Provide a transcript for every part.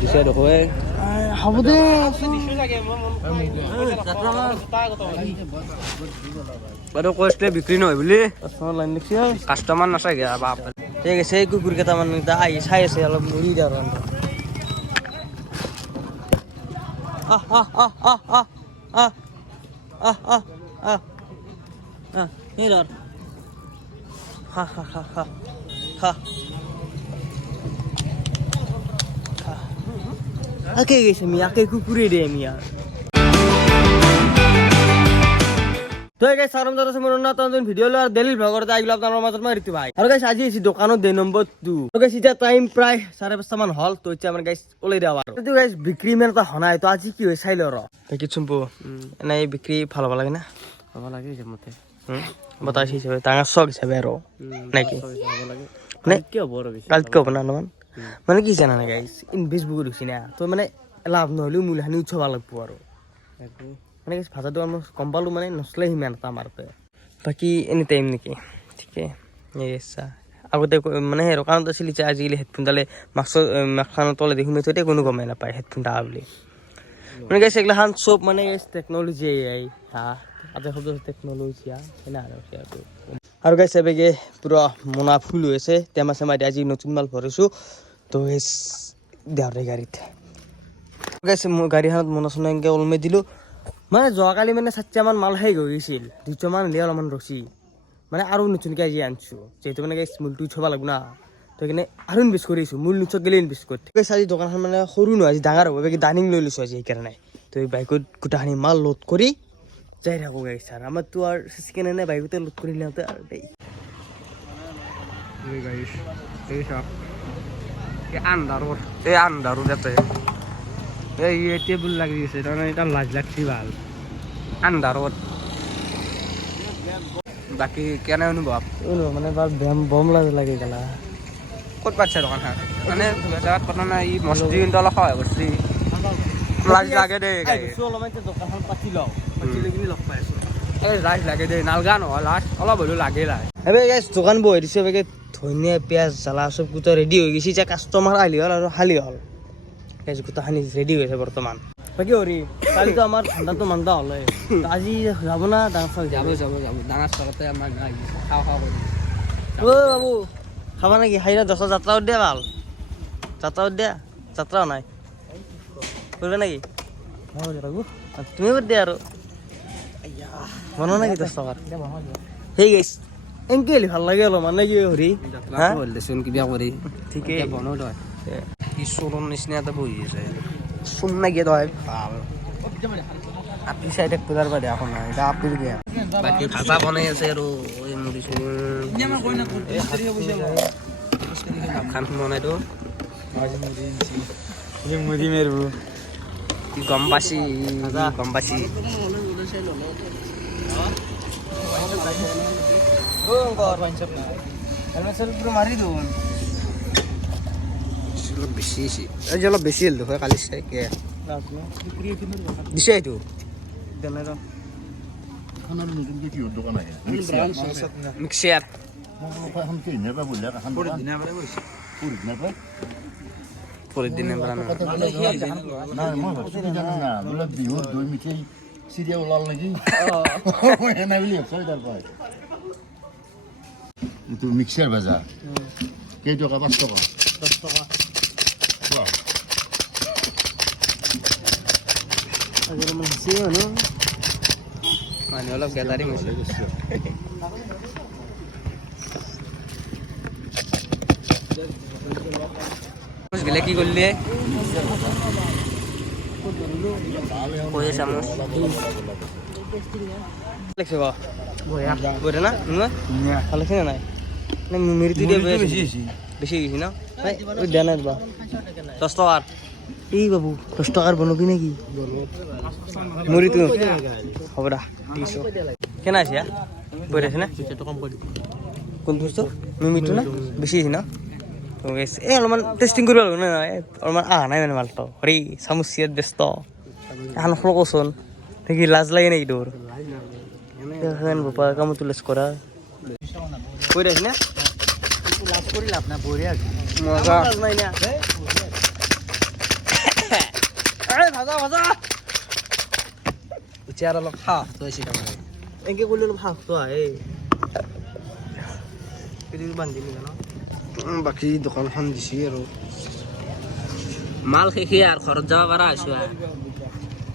দিছে দেখুৱাই হ'ব দে বাৰু কৈছিলে বিক্ৰী নহয় বুলি কাষ্টমাৰ লাইন লিখছি কাষ্টমাৰ নাচাগে বাপ ঠিক আছে এই কুকুৰ কেইটামান আহি চাই আছে অলপ মুড়ি দিয়া আৰু এই ধৰ খা খা খা খা খা আকে গেছে মিয়া আকে কুকুরে দে মিয়া তো গাইস সালাম দাদা সময় নতুন ভিডিও ল আর ডেইলি ব্লগৰ আইগল আপনাৰ মাজত মই ঋতু ভাই আৰু গাইস আজি এসি দোকানত দে নম্বৰ 2 তো গাইস এটা টাইম প্ৰায় 5:30 মান হল তো এতিয়া মানে গাইস ওলাই দেওয়া আৰু তো গাইস বিক্ৰী মেন এটা হনাই তো আজি কি হৈ চাই লৰ কি চুম্পু এনে বিক্ৰী ভাল হ'ব লাগে না হ'ব লাগে জমতে বতাই হিচাপে ডাঙৰ চক হিচাপে আৰু নাকি হ'ব লাগে নে কি হ'ব আৰু বেছি কালকে হ'ব না অলপমান মানে কি জানা না গাইস ইনভেস্ট বহুত হৈছে না তো মানে লাভ নহলেও মূলহানি উঠাব লাগব আৰু মানে গাইস ভাষাটো আমি কম পালো মানে নচলে সিমান এটা মাৰতে বাকি এনি টাইম নেকি ঠিকে এসা আগতে মানে হেৰ কাৰণত আছিল যে আজিকালি হেডফোনডালে মাক্সখানৰ তলে দেখি মেথতে কোনো গমে নাপায় হেডফোনটা বুলি মানে গাইস এগলাখান সব মানে টেকনলজি আই হা আদে শব্দ টেকনলজি না আৰু গাইস এবেগে পুৰা মোনা ফুল হৈছে টেমা চেমা আজি নতুন মাল ভৰিছো তো এস দেওৰে গাড়ীত গাইস মই গাড়ীখনত মোনা সোনা এনকে অলমে দিলো মানে যোৱাকালি মানে 7 মান মাল হেই গৈছিল 200 মান লিয়া অলমান ৰছি মানে আৰু নতুনকে আজি আনছো যেটো মানে গাইস মূলটো ছবা লাগব না তো কিনে আৰু ইনভেস্ট কৰিছো মূল নুচক গেলে ইনভেস্ট কৰি গাইস আজি দোকানখন মানে সৰু নহয় আজি ডাঙৰ হ'ব বেকি ডাইনিং লৈ লৈছো আজি সেইকাৰণে তো এই বাইকত গুটাহানি মাল লোড কৰি যাই থাকো গাইস আৰ আমাৰ তো আৰ সিকেনে নে বাইকতে লোড কৰি লাতে আর দেই এই গাইস এই সব এই আন্দারো যাতে এই টেবুল লাগি গেছে কারণ এটা লাজ লাগছি ভাল আন্দারত বাকি কেন অনুভব মানে বম লাগে গেলা ক'ত পাইছে দোকান মানে জায়গা কথা নাই ই মসজিদ কিন্তু অলপ সহায় করছি লাজ লাগে দে গাইস অলপমান দোকানখন পাতি লও পাতি লাগি লগ পাইছো এই লাজ লাগে দে নালগা নহয় লাজ অলপ হলেও লাগে লাই এবে গাইস দোকান বহি দিছে বেগে ধনিয়া পিয়াজ জ্বালা সব গুটা রেডি হৈ গেছি যে কাস্টমার আইলি হল আৰু খালি হল গাইস গুটা খানি ৰেডি হৈছে বৰ্তমান বাকি হৰি কালি তো আমাৰ ঠাণ্ডা তো মানদা হলে আজি যাব না ডান্স যাব ডান্স করতে আমার নাই খাওয়া করি ও বাবু খাবা নাকি হাইরা 10 যাত্রা দিয়া ভাল যাত্রাও নাই করবে নাকি তুমি করে দে আৰু বনো নাকি 10 টাকাৰ হেই গাইস এনকেলি ভাল লাগে অলপ মানে কি হৰি হ্যাঁ বলদেছুন কি বিয়া করি ঠিকই বনো দয় কি সোলন নিচিনা এটা বহি আছে শুন না গিয়ে দয় ভাল আপনি সাইডে পূজার বাড়ি এখন না এটা আপনি গিয়া বাকি ভাজা বনাই আছে আৰু ওই মুড়ি চুড়ি খান বনাই তো মুড়ি মেরবো গম পাইছি ও গর পাঁচপ না হেলমেট সেল পুরো মারি দউন অলপ বেছি এই যে অলপ বেছি হল দেখো কালি চাই কে দিছে এইটো দেনাই ৰ খানার নতুন কি দোকান আছে মিক্সার এখন কি নেবা বললা এখন পরে দিন আবার পরের দিনে বানানো না মই ভাবছি জানা না বলে বিহু দই মিঠাই সিরিয়া ওলাল নাকি এনা বলি ছয়টার পর তো মিক্সার বাজার কে টাকা 5 টাকা 10 টাকা বাহ আগৰ মান আছে ন মানে অলপ গ্যাদারিং হৈছে গেলে কি করলি কই চামচ লাগছে গো বড় না ভালো লাগছে না না মেরি তুই বেশি গেছি না ওই দেনার বা 10 টাকার এই বাবু 10 টাকার বনবি নাকি মুড়ি তুই হবড়া 200 কেন আছে বড় আছে না কম করে কোন দোস্ত মিমিটো না বেশি না তো গাইস এই অলপমান টেস্টিং কৰিব লাগিব না অলপমান নাই মানে মালটো হৰি সামুচিয়াত ব্যস্ত এখন ফ্লকচোন দেখি লাজ লাগে নেকি তোৰ এখন বাপা কাম তুলস কৰা কৈ দেখ না কৰি লাভ নাই বঢ়িয়া মজা নাই না ভাজা ভাজা চেয়াৰ অলপ খা তই চিটা মানে এনেকে কৰিলে অলপ সাহটো আহে কেইদিন বান্ধি দিলি ন বাকী দোকানখন দিছি আৰু মাল শেষে আৰু ঘৰত যাব পাৰা হৈছো আৰু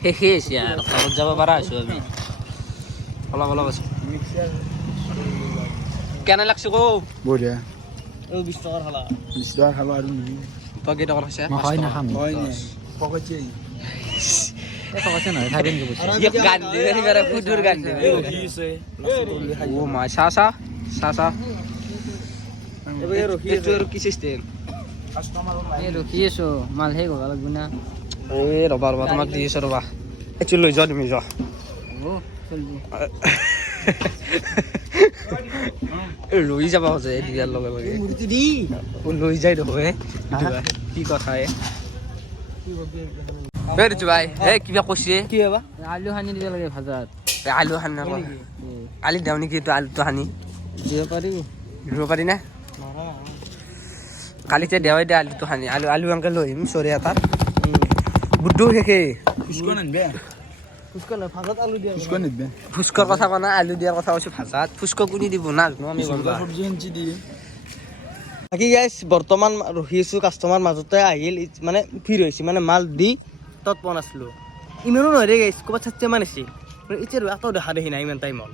শেষে হৈছে আৰু ঘৰত যাব পাৰা হৈছো আমি অলপ অলপ আছে কেনে লাগছে কৌ বঢ়িয়া 20 টকাৰ খালা 20 টকা খালো আৰু নিবি তই কেই টকা খাইছে হয় নাখাম পকেটে এই পকেটে নহয় খাই দিম গান দিবি বাৰে ফুডুৰ গান দিবি ও মা চা এবাৰ ৰখি এইটো আৰু কি চিষ্টেম এই ৰখি আছো মাল হে গলা লাগব না এই ৰবা তোমাক দি আছো ৰবা এইটো লৈ যোৱা তুমি যোৱা ও চলবি লৈ যাব খোজে দিয়াৰ লগে লগে মুৰ্তি দি লৈ যাই নহয় কি কথা এ ৰিতু ভাই হে কিবা কৈছে কি হবা আলু সানি দিব লাগে ভাজাত আলু সানি আলু দিওঁ নেকি এইটো আলুটো সানি দিব পাৰি দিব পাৰি না কালিতে দেৱাই দে আলুটো সানি আলু এনেকে লৈ আহিম চৰি এটাত বুদ্ধু শেষে ফুচকা নানবে ফুচকা না ভাজাত আলু দিয়া ফুচকা নিদবে ফুচকাৰ কথা কোৱা নাই আলু দিয়াৰ কথা কৈছো ভাজাত ফুচকা কোনি দিব নাজানো আমি গম পাওঁ চব্জি হেঞ্চি দিয়ে বাকী গাইছ বৰ্তমান ৰখি আছোঁ কাষ্টমাৰ মাজতে আহিল মানে ভিৰ হৈছে মানে মাল দি তত পোৱা নাছিলোঁ ইমানো নহয় দেই গাইছ ক'ৰবাত 60মান আছে এতিয়া এটাও দেখা দেখি নাই ইমান টাইমত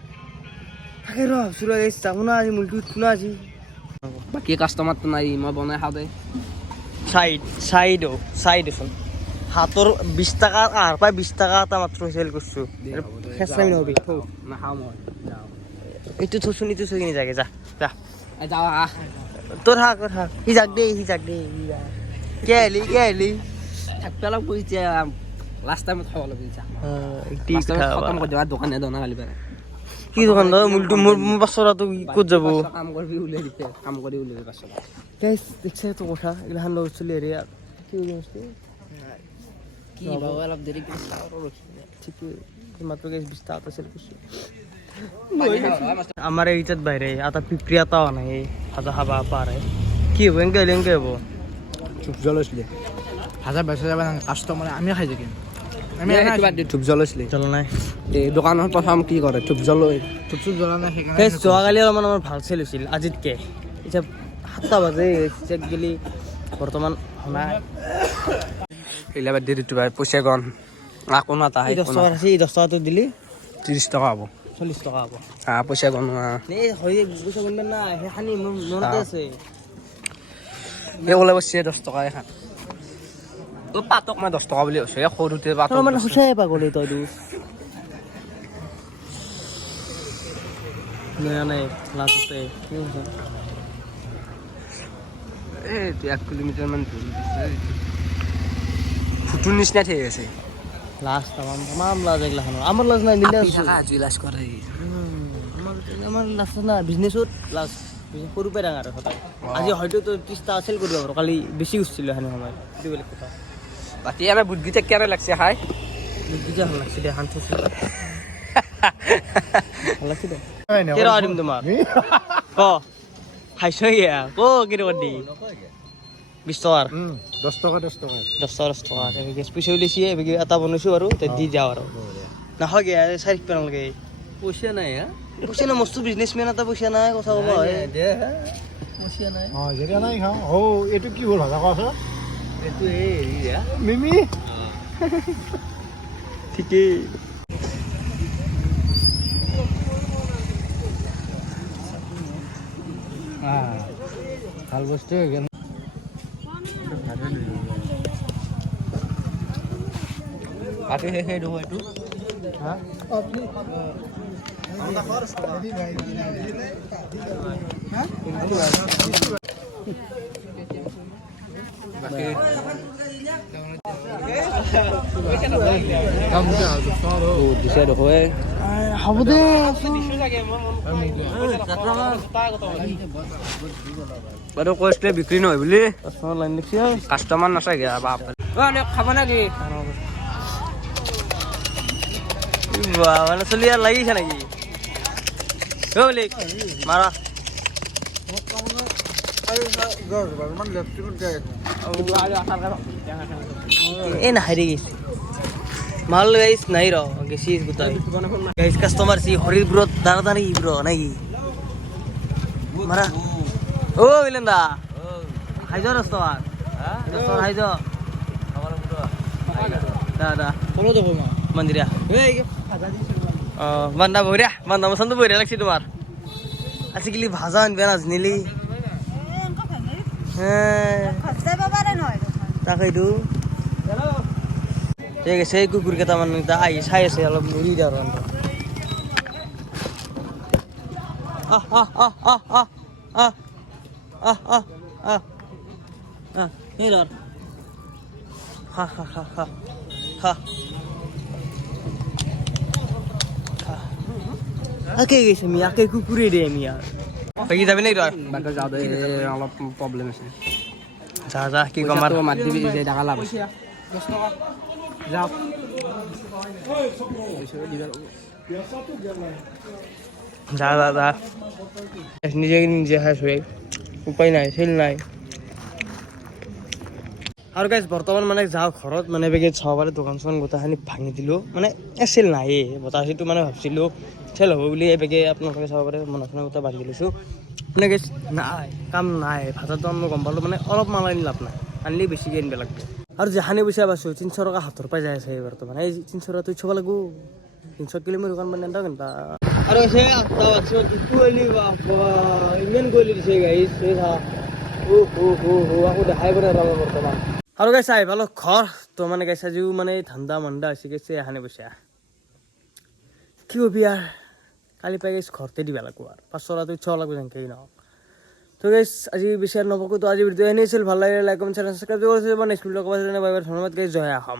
তাকে ৰ ভাবছোঁ গাইছ যাওঁ না আজি মুলটো উঠো না আজি বাকী কাষ্টমাৰটো নাই মই বনাই খাওঁ দে চাইডচোন হাতৰ 20 টকা আহাৰ পাই 20 টকা এটা মাত্ৰ চেল কৰিছোঁ খেঁচামি নহবি নাখাওঁ মই এইটো থচোন এইটো থৈ কিনি যাগে যা যা যাওঁ আহ তোৰ থাক সি যাক দেই কে আহিলি থাকবা লাগব এতিয়া লাষ্ট টাইমত খাব লাগিব এতিয়া খতম কৰি দিবা দোকানে দনা কালি পাৰে কি দোকান দাদা মূলটো মোৰ বাচ্চাটো ক'ত যাব কাম কৰিবি উলিয়াই দিছে কাম কৰি উলিয়াই পাছত গাইছ দেখছে তো কথা এগিলাখান লগত চলি হেৰি কি কি বাবু অলপ দেৰি কৰি ঠিকে মাত্ৰ গাইছ 20 টকা চেল কৰিছোঁ আমাৰ এইটাত বাহিৰে এটা পিপৰি এটাও নাই ভাজা খাবা পাৰে কি হ'ব এনেকে হ'ব চুপ জ্বলাইছিলে হাজাৰ বেচা যাবা কাষ্টমাৰে আমি খাই থাকিম কিবা ধূপ জ্বলাইছিলে জল নাই এই দোকানত প্ৰথম কি কৰে ধূপ জ্বলাই চুপ জ্বলা নাই সেইকাৰণে গাইছ যোৱাকালি অলপমান আমাৰ ভাল চেল হৈছিল আজিতকে এতিয়া 7টা বাজে গেলি বৰ্তমান নাই এইলা বাদ দি দিটো ভাই পইচা গণ আকৌ নাতা 10 টকা আছে 10 টকাটো দিলি 30 টকা হ'ব 40 টকা হ'ব পইচা গণ এই হয় পইচা গুনবে না সেইখানি মনতে আছে এই ওলাই বসছে 10 টকা এখন তো পাতক মই 10 টকা বুলি কৈছো এই সৰুতে পাতক মানে খুচাই পাগলি তই দু নাই লাজতে কি হৈছে এই 1 কিলোমিটাৰ মান দূৰ ফুটুৰ নিচিনা થઈ আছে লাজ তামাম লাজ এগিলাখান আমাৰ লাজ নাই মিলে আছো আজি লাজ কৰে আমাৰ লাজ না বিজনেছত লাজ সৰু পাই ডাঙৰ সদায় আজি হয়তো তো 30টা চেল কৰিব পাৰো কালি বেছি উঠিছিল এখন সময় এইটো বেলেগ কথা বাকী আমাৰ বুটগিটা কেনে লাগছে খাই বুটগিটা ভাল লাগছে দে হান থৈছে ভাল লাগছে দে কেৰা দিম তোমাৰ ক খাইছ ইয়া ক কি কৰি দি 20 টকাৰ 10 টকা 10 টকা 10 টকা গেছ পইচা উলিয়াইছে এবেগে এটা বনাইছোঁ আৰু দি যাওঁ আৰু নহয় গে 4 পেন লাগে পইচা নাই পইচা নাই মস্ত বিজনেছমেন এটা পইচা নাই কথা ক'ব হয় পইচা নাই যেতিয়া নাই খাওঁ এইটো কি হ'ল ভাজা কোৱাচোন এইটো এই মিমি ঠিকেই ভাল বস্তু হৈ গ'ল বাকী সেই দেখো এইটো দিছে দেখো হ'ব দে বাৰু কৈছিলে বিক্ৰী নহয় বুলি লাইন লিখি কাষ্টমাৰ নাচাগে বাপ খাব নেকি মানে চলি আৰু লাগিছে নেকি মাৰা এ না হারি গেছি মাল গাইস নাই র গেছি গোটাই গাইস কাস্টমার সি হরির ব্রো দাঁড়ানি ব্রো নাকি মারা ও বিলেন্দা হাইজো রাস্তার রাস্তার হাইজো দাদা কোনো দেবো মা মন্দিরা বান্দা বইরা বান্দা মসন্দ বইরা লাগছে তোমার আজিকালি ভাজা আনবে না নিলি হ্যাঁ তাকেইতো ঠিক আছে এই কুকুর কেইটামান আহি চাই আছে অলপ মুড়ি দিয়া আৰু এই ধৰ আকে গেছে মিয়া কে কুকুৰে ৰে মিয়া বাকি যাবি নাই তই বাকি যাওঁ দে অলপ প্ৰব্লেম আছে যা যা কি কম আৰু মাত দিবি যে টাকা লাভ যাওক যা যা যা নিজে নিজে খাইছো উপায় নাই চেল নাই আৰু গাইজ বৰ্তমান মানে যাওঁ ঘৰত মানে বেগে চাবাৰে দোকান চোকান গোটেইখিনি ভাঙি দিলোঁ মানে চেল নাইয়ে বতাহটো মানে ভাবিছিলোঁ চেল হ'ব বুলি বেগে আপোনালোকে চাব পাৰে মনা চনা গোটেই বান্ধি লৈছোঁ মানে গাইজ নাই কাম নাই ভাষাটো মই গম পালোঁ মানে অলপ মাল আনি লাভ নাই আনিলে বেছিকৈ আনিব লাগিব আৰু যেখানে পইচা পাইছোঁ 300 টকা হাতৰ পাই যাই আছে বৰ্তমান এই 300 টকা থৈ চাব লাগিব 300 কিলো মোৰ দোকান মানে এটা ঘণ্টা আৰু আছে 8টা বাজত ইটো আনি ইমান কৰি দিছে গাইজ এই চা আকৌ দেখাই পাৰে বৰ্তমান আৰু গাইছে আহি পালোঁ ঘৰ তো মানে গাইছে আজিও মানে ঠাণ্ডা মণ্ডা হৈছে গেছে এখানে পইচা কি কবি আর কালি পাই গেছ ঘৰতে দিবা লাগব আর 500 টাকা তুই 6 লাগব যেনকেই নহওক তো গাইছ আজি বেছি আর নবকো তো আজি ভিডিও এনেই ছিল ভাল লাগিলে লাইক কমেন্ট সাবস্ক্রাইব কৰি নেক্সট ভিডিও ক'ব ধন্যবাদ গাইছ জয় আসাম।